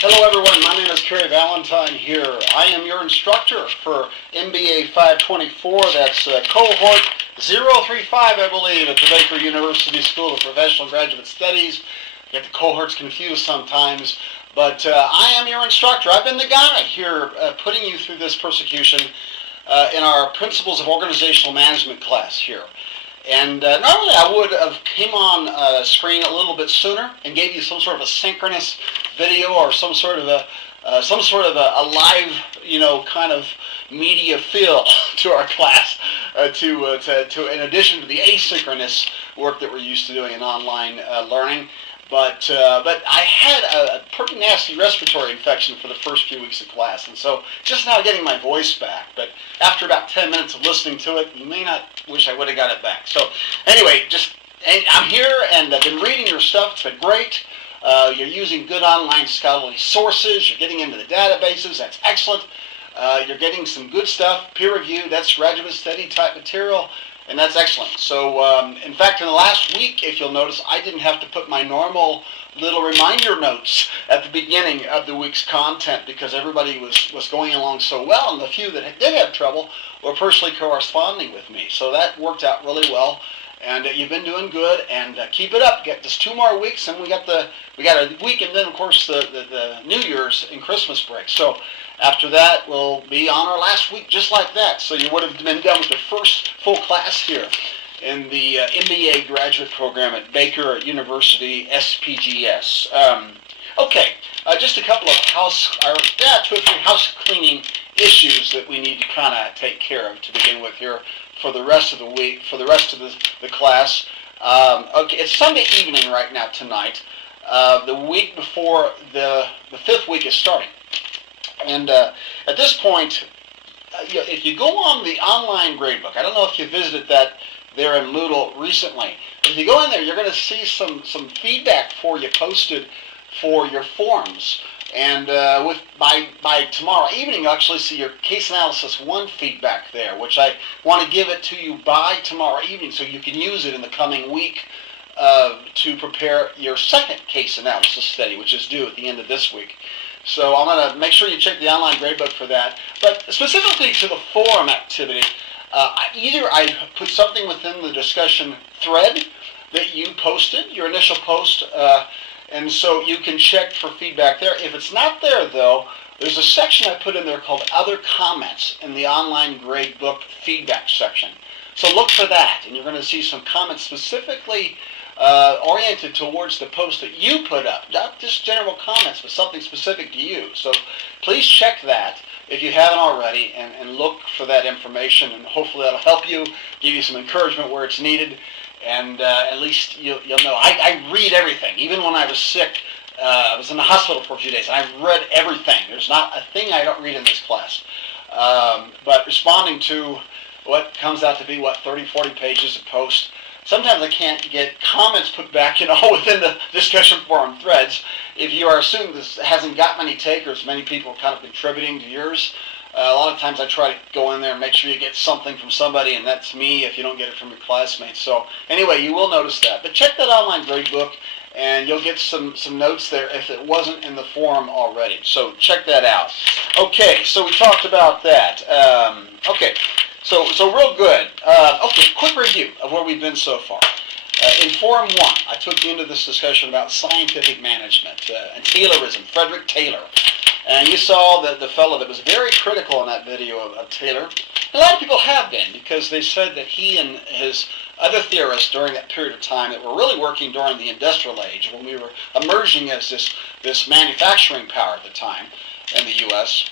Hello everyone, my name is Cary Valentine here. I am your instructor for MBA524, that's cohort 035 I believe at the Baker University School of Professional Graduate Studies. Get the cohorts confused sometimes, but I am your instructor. I've been the guy here putting you through this persecution in our Principles of Organizational Management class here. And normally I would have came on screen a little bit sooner and gave you some sort of a synchronous video or some sort of a live, kind of media feel to our class, to in addition to the asynchronous work that we're used to doing in online learning. But I had a pretty nasty respiratory infection for the first few weeks of class, and so just now getting my voice back. But after about 10 minutes of listening to it, you may not wish I would have got it back. So anyway, I'm here, and I've been reading your stuff. It's been great. You're using good online scholarly sources. You're getting into the databases. That's excellent. You're getting some good stuff, peer-reviewed. That's graduate study type material. And that's excellent. So, in fact, in the last week, if you'll notice, I didn't have to put my normal little reminder notes at the beginning of the week's content because everybody was going along so well, and the few that did have trouble were personally corresponding with me. So that worked out really well, and you've been doing good, and keep it up. Get just 2 more weeks, and we got a week, and then, of course, the New Year's and Christmas break. So after that, we'll be on our last week just like that. So you would have been done with the first full class here in the MBA graduate program at Baker University SPGS. Just a couple of 2 or 3 house cleaning issues that we need to kind of take care of to begin with here for the rest of the week, for the rest of the class. It's Sunday evening right now tonight. The week before the 5th week is starting. And at this point, if you go on the online gradebook, I don't know if you visited that there in Moodle recently, but if you go in there, you're going to see some feedback for you posted for your forms. And by tomorrow evening, you'll actually see your Case Analysis 1 feedback there, which I want to give it to you by tomorrow evening so you can use it in the coming week to prepare your second case analysis study, which is due at the end of this week. So I'm going to make sure you check the online gradebook for that. But specifically to the forum activity, either I put something within the discussion thread that you posted, your initial post, and so you can check for feedback there. If it's not there, though, there's a section I put in there called Other Comments in the online gradebook feedback section. So look for that, and you're going to see some comments specifically oriented towards the post that you put up, not just general comments, but something specific to you. So please check that if you haven't already, and look for that information, and hopefully that'll help you, give you some encouragement where it's needed, and at least you'll know. I read everything. Even when I was sick, I was in the hospital for a few days, and I read everything. There's not a thing I don't read in this class. But responding to what comes out to be, 30, 40 pages of post, sometimes I can't get comments put back, within the discussion forum threads. If you are assuming this hasn't got many takers, many people kind of contributing to yours, a lot of times I try to go in there and make sure you get something from somebody, and that's me if you don't get it from your classmates. So anyway, you will notice that. But check that online gradebook, and you'll get some notes there if it wasn't in the forum already. So check that out. Okay, so we talked about that. So real good. Quick review of where we've been so far. In Forum 1, I took you into this discussion about scientific management and Taylorism, Frederick Taylor. And you saw the fellow that was very critical in that video of Taylor. A lot of people have been, because they said that he and his other theorists during that period of time that were really working during the industrial age, when we were emerging as this manufacturing power at the time in the U.S.,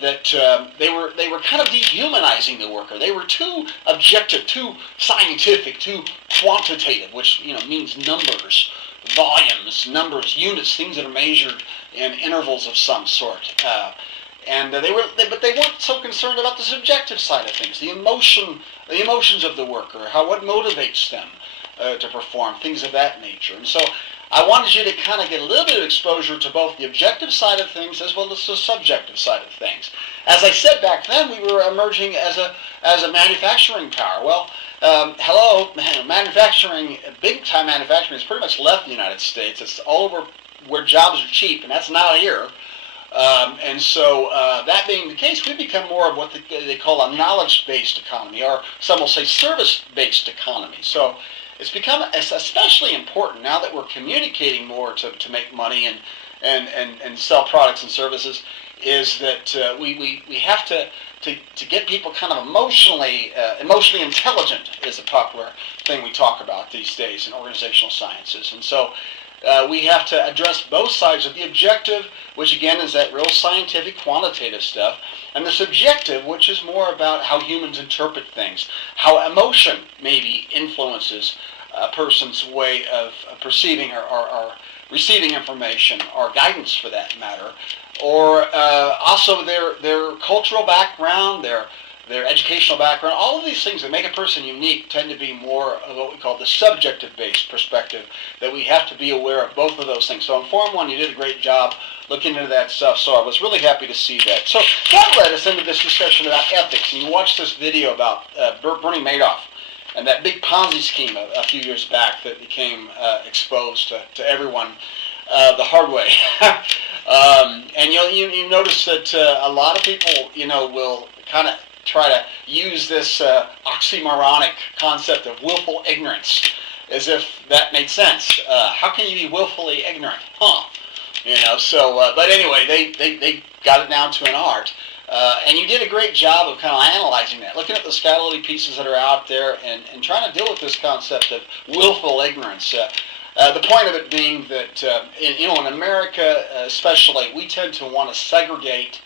that they were kind of dehumanizing the worker. They were too objective, too scientific, too quantitative, which means numbers, volumes, numbers, units, things that are measured in intervals of some sort. But they weren't so concerned about the subjective side of things, the emotions of the worker, what motivates them to perform, things of that nature. And so I wanted you to kind of get a little bit of exposure to both the objective side of things as well as the subjective side of things. As I said back then, we were emerging as a manufacturing power. Well, manufacturing, big-time manufacturing has pretty much left the United States. It's all over where jobs are cheap, and that's not here. And so that being the case, we become more of what they call a knowledge-based economy, or some will say service-based economy. So it's become especially important now that we're communicating more to make money and sell products and services, is that we have to get people kind of emotionally intelligent is a popular thing we talk about these days in organizational sciences. And so we have to address both sides of the objective, which again is that real scientific quantitative stuff, and the subjective, which is more about how humans interpret things, how emotion maybe influences a person's way of perceiving or receiving information, or guidance for that matter, or also their cultural background, their educational background. All of these things that make a person unique tend to be more of what we call the subjective-based perspective, that we have to be aware of both of those things. So in Form 1, you did a great job looking into that stuff, so I was really happy to see that. So that led us into this discussion about ethics, and you watched this video about Bernie Madoff and that big Ponzi scheme a few years back that became exposed to everyone the hard way. And you notice that a lot of people, will kind of try to use this oxymoronic concept of willful ignorance, as if that made sense. How can you be willfully ignorant? But anyway, they got it down to an art. And you did a great job of kind of analyzing that, looking at the scholarly pieces that are out there and trying to deal with this concept of willful ignorance. The point of it being that, in America especially, we tend to want to segregate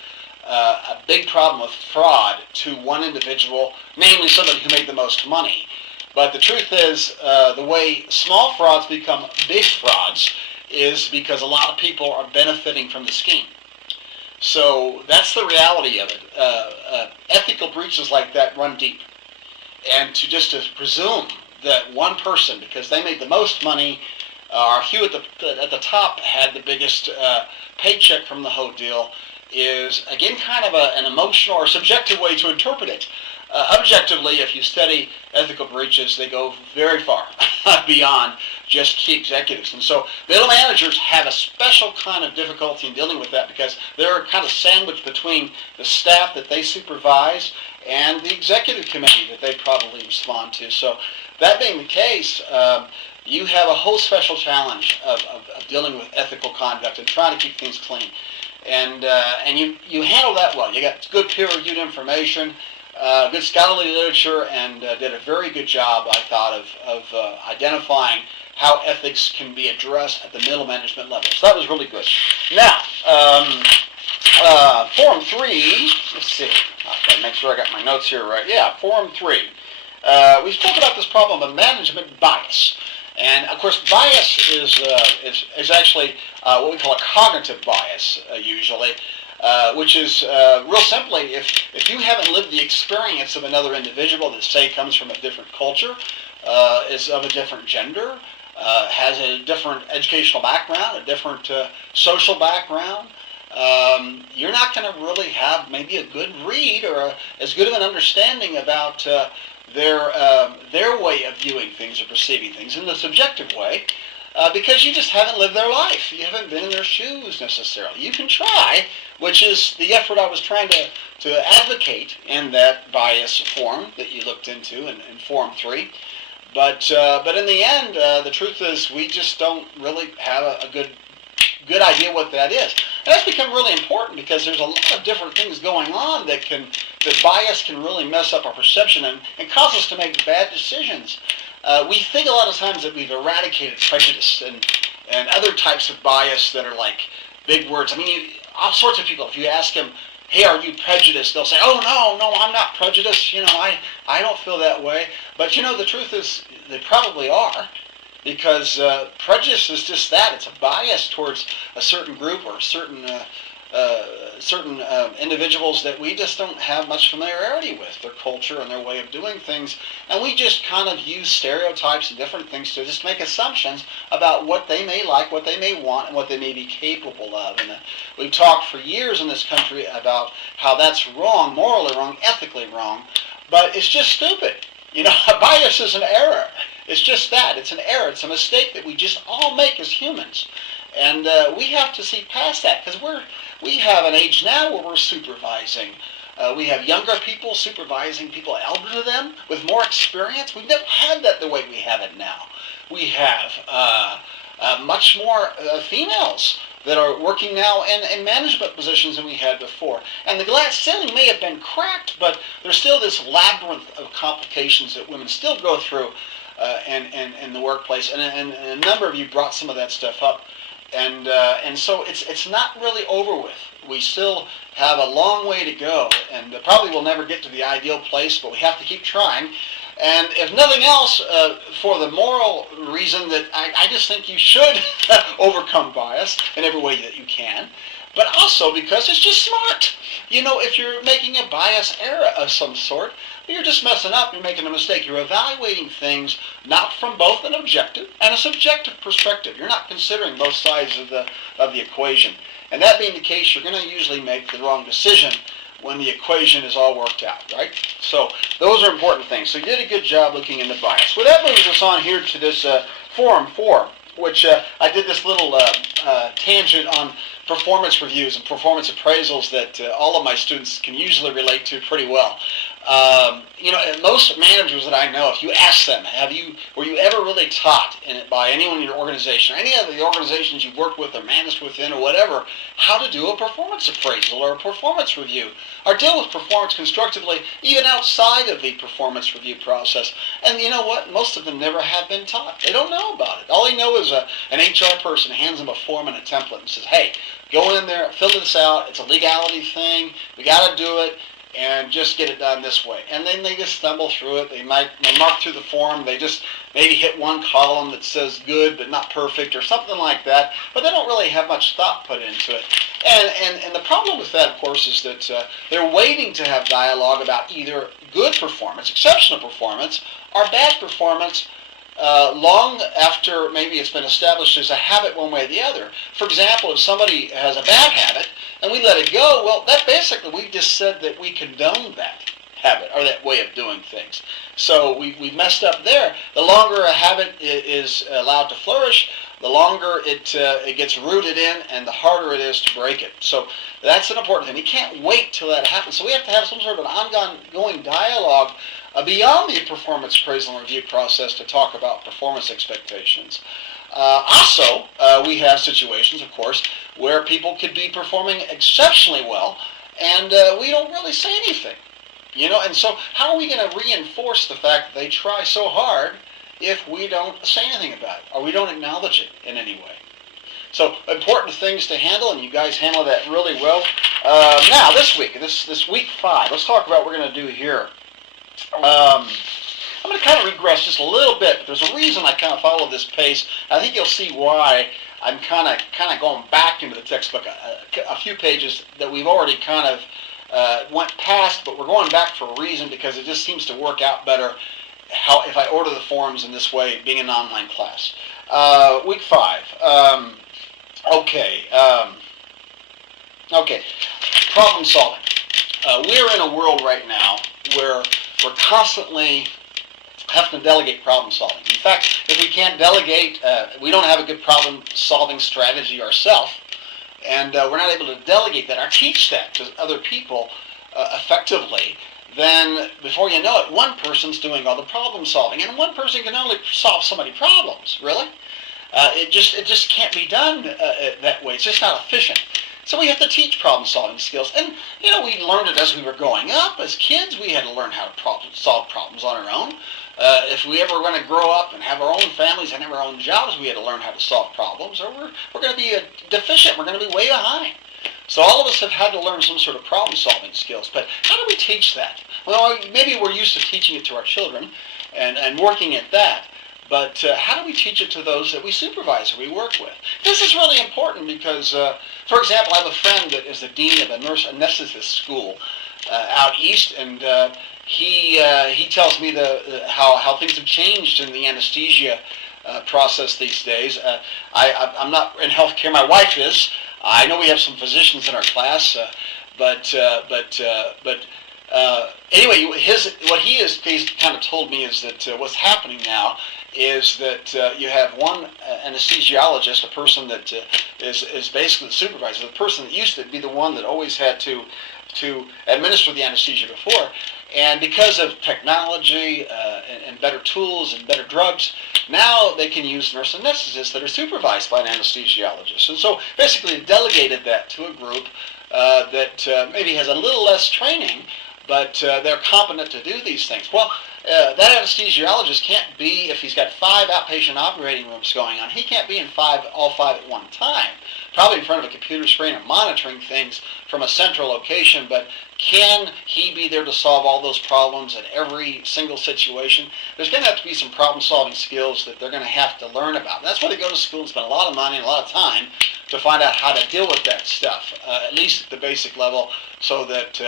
a big problem of fraud to one individual, namely somebody who made the most money. But the truth is, the way small frauds become big frauds is because a lot of people are benefiting from the scheme. So that's the reality of it. Ethical breaches like that run deep. And to presume that one person, because they made the most money, or who at the top had the biggest paycheck from the whole deal, is again kind of an emotional or subjective way to interpret it. Objectively, if you study ethical breaches, they go very far beyond just key executives. And so middle managers have a special kind of difficulty in dealing with that, because they're kind of sandwiched between the staff that they supervise and the executive committee that they probably respond to. So that being the case, you have a whole special challenge of dealing with ethical conduct and trying to keep things clean. And you handle that well. You got good peer-reviewed information, good scholarly literature, and did a very good job, I thought, of identifying how ethics can be addressed at the middle management level. So that was really good. Now, Forum 3, let's see. I've got to make sure I got my notes here right. Yeah, Forum 3. We spoke about this problem of management bias. And of course, bias is actually what we call a cognitive bias, usually, which is real simply, if you haven't lived the experience of another individual that, say, comes from a different culture, is of a different gender, has a different educational background, a different social background, you're not going to really have maybe a good read or as good of an understanding about their way of viewing things or perceiving things in the subjective way, because you just haven't lived their life. You haven't been in their shoes necessarily. You can try, which is the effort I was trying to advocate in that bias form that you looked into in Forum 3. But in the end, the truth is we just don't really have a good idea what that is. And that's become really important because there's a lot of different things going on that bias can really mess up our perception and cause us to make bad decisions. We think a lot of times that we've eradicated prejudice and other types of bias that are like big words. I mean, all sorts of people, if you ask them, hey, are you prejudiced? They'll say, oh, no, I'm not prejudiced. I don't feel that way. But, the truth is they probably are. Because prejudice is just that. It's a bias towards a certain group or certain individuals that we just don't have much familiarity with, their culture and their way of doing things. And we just kind of use stereotypes and different things to just make assumptions about what they may like, what they may want, and what they may be capable of. And we've talked for years in this country about how that's wrong, morally wrong, ethically wrong, but it's just stupid. A bias is an error. It's just that. It's an error. It's a mistake that we just all make as humans. And we have to see past that, because we have an age now where we're supervising. We have younger people supervising people elder to them with more experience. We've never had that the way we have it now. We have much more females that are working now in management positions than we had before. And the glass ceiling may have been cracked, but there's still this labyrinth of complications that women still go through in the workplace. And a number of you brought some of that stuff up. And so it's not really over with. We still have a long way to go, and probably will never get to the ideal place, but we have to keep trying. And if nothing else, for the moral reason that I just think you should overcome bias in every way that you can, but also because it's just smart. You know, if you're making a bias error of some sort, you're just messing up, you're making a mistake. You're evaluating things not from both an objective and a subjective perspective. You're not considering both sides of the equation. And that being the case, you're going to usually make the wrong decision when the equation is all worked out, right? So those are important things. So you did a good job looking into bias. Well, that moves us on here to this Forum 4, which I did this little tangent on performance reviews and performance appraisals that all of my students can usually relate to pretty well. You know, most managers that I know, if you ask them, were you ever really taught by anyone in your organization, or any of the organizations you've worked with or managed within or whatever, how to do a performance appraisal or a performance review, or deal with performance constructively, even outside of the performance review process? And you know what? Most of them never have been taught. They don't know about it. All they know is an HR person hands them a form and a template and says, hey, go in there, fill this out. It's a legality thing. We got to do it. And just get it done this way. And then they just stumble through it. They mark through the form. They just maybe hit one column that says good but not perfect or something like that. But they don't really have much thought put into it. And the problem with that, of course, is that they're waiting to have dialogue about either good performance, exceptional performance, or bad performance long after maybe it's been established as a habit one way or the other. For example, if somebody has a bad habit and we let it go, well, that basically we just said that we condone that habit or that way of doing things. So we messed up there. The longer a habit is allowed to flourish, the longer it gets rooted in and the harder it is to break it. So that's an important thing. We can't wait till that happens. So we have to have some sort of an ongoing dialogue beyond the performance appraisal and review process to talk about performance expectations. Also, we have situations, of course, where people could be performing exceptionally well and we don't really say anything. You know, and so how are we going to reinforce the fact that they try so hard if we don't say anything about it or we don't acknowledge it in any way? So important things to handle, and you guys handle that really well. Now, this week, this week 5, let's talk about what we're going to do here. I'm going to kind of regress just a little bit, but there's a reason I kind of follow this pace. I think you'll see why I'm kind of going back into the textbook a few pages that we've already kind of went past, but we're going back for a reason because it just seems to work out better if I order the forms in this way, being an online class. Week 5. Okay, problem solving. We're in a world right now where we're constantly having to delegate problem solving. In fact, if we can't delegate, we don't have a good problem solving strategy ourselves, and we're not able to delegate that or teach that to other people effectively, then before you know it, one person's doing all the problem solving, and one person can only solve so many problems, really. It just can't be done that way. It's just not efficient. So we have to teach problem-solving skills. And, you know, we learned it as we were growing up. As kids, we had to learn how to solve problems on our own. If we ever were going to grow up and have our own families and have our own jobs, we had to learn how to solve problems, or we're going to be deficient. We're going to be way behind. So all of us have had to learn some sort of problem-solving skills. But how do we teach that? Well, maybe we're used to teaching it to our children and working at that. But how do we teach it to those that we supervise or we work with? This is really important because, for example, I have a friend that is the dean of a anesthetist school out east, and he tells me how things have changed in the anesthesia process these days. I'm not in healthcare. My wife is. I know we have some physicians in our class, but anyway, he's kind of told me is that what's happening now is that you have one anesthesiologist, a person that is basically the supervisor, the person that used to be the one that always had to administer the anesthesia before. And because of technology and better tools and better drugs, now they can use nurse anesthetists that are supervised by an anesthesiologist. And so basically delegated that to a group that maybe has a little less training, but they're competent to do these things. Well, that anesthesiologist can't be, if he's got 5 outpatient operating rooms going on, he can't be in all five at one time. Probably in front of a computer screen and monitoring things from a central location, but can he be there to solve all those problems in every single situation? There's going to have to be some problem-solving skills that they're going to have to learn about. And that's why they go to school and spend a lot of money and a lot of time to find out how to deal with that stuff, at least at the basic level, so that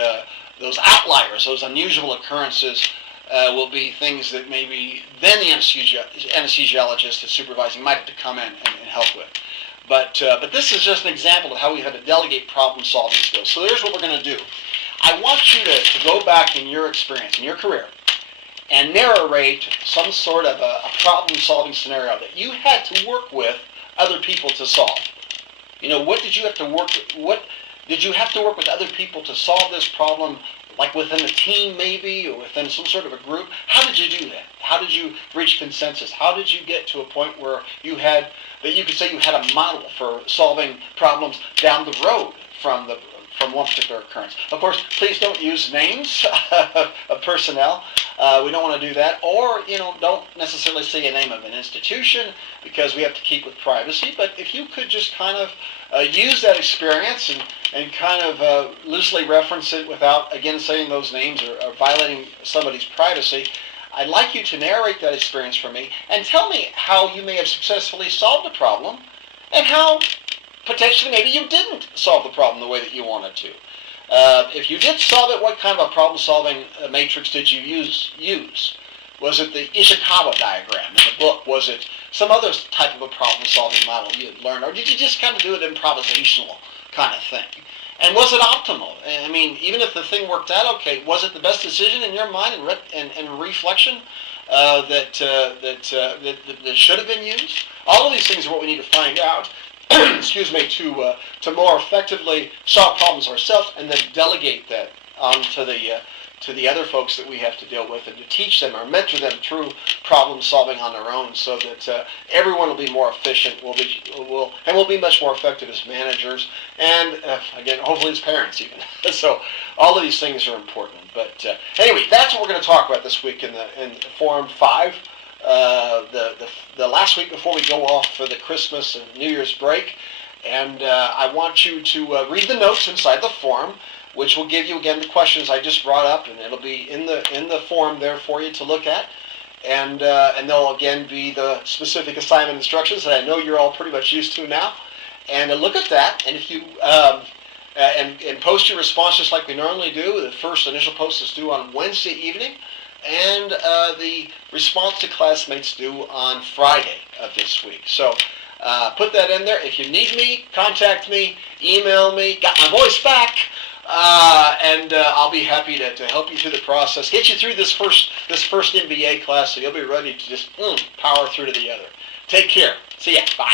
those outliers, those unusual occurrences, will be things that maybe then the anesthesiologist that's supervising might have to come in and help with. But this is just an example of how we have to delegate problem-solving skills. So here's what we're going to do. I want you to go back in your experience, in your career, and narrate some sort of a problem-solving scenario that you had to work with other people to solve. You know, what did you have to work with other people to solve this problem, like within a team maybe, or within some sort of a group? How did you do that? How did you reach consensus? How did you get to a point where you could say you had a model for solving problems down the road from one particular occurrence? Of course, please don't use names of personnel. We don't want to do that. Or, don't necessarily say a name of an institution because we have to keep with privacy. But if you could just kind of use that experience and kind of loosely reference it without, again, saying those names or violating somebody's privacy, I'd like you to narrate that experience for me and tell me how you may have successfully solved a problem and how potentially maybe you didn't solve the problem the way that you wanted to. If you did solve it, what kind of a problem-solving matrix did you use? Was it the Ishikawa diagram in the book? Was it some other type of a problem-solving model you had learned? Or did you just kind of do it improvisational kind of thing? And was it optimal? I mean, even if the thing worked out okay, was it the best decision in your mind and reflection that should have been used? All of these things are what we need to find out, excuse me, to more effectively solve problems ourselves and then delegate that to the other folks that we have to deal with and to teach them or mentor them through problem solving on their own, so that everyone will be more efficient, will be much more effective as managers, and again, hopefully as parents even. So all of these things are important. But anyway, that's what we're going to talk about this week in Forum 5. The last week before we go off for the Christmas and New Year's break. And I want you to read the notes inside the form, which will give you, again, the questions I just brought up, and it'll be in the form there for you to look at. And there'll, again, be the specific assignment instructions that I know you're all pretty much used to now. And look at that, and if you and post your responses like we normally do. The first initial post is due on Wednesday evening, and the response to classmates due on Friday of this week. So put that in there. If you need me, contact me, email me. Got my voice back. And I'll be happy to help you through the process, get you through this first MBA class, so you'll be ready to just power through to the other. Take care. See ya. Bye.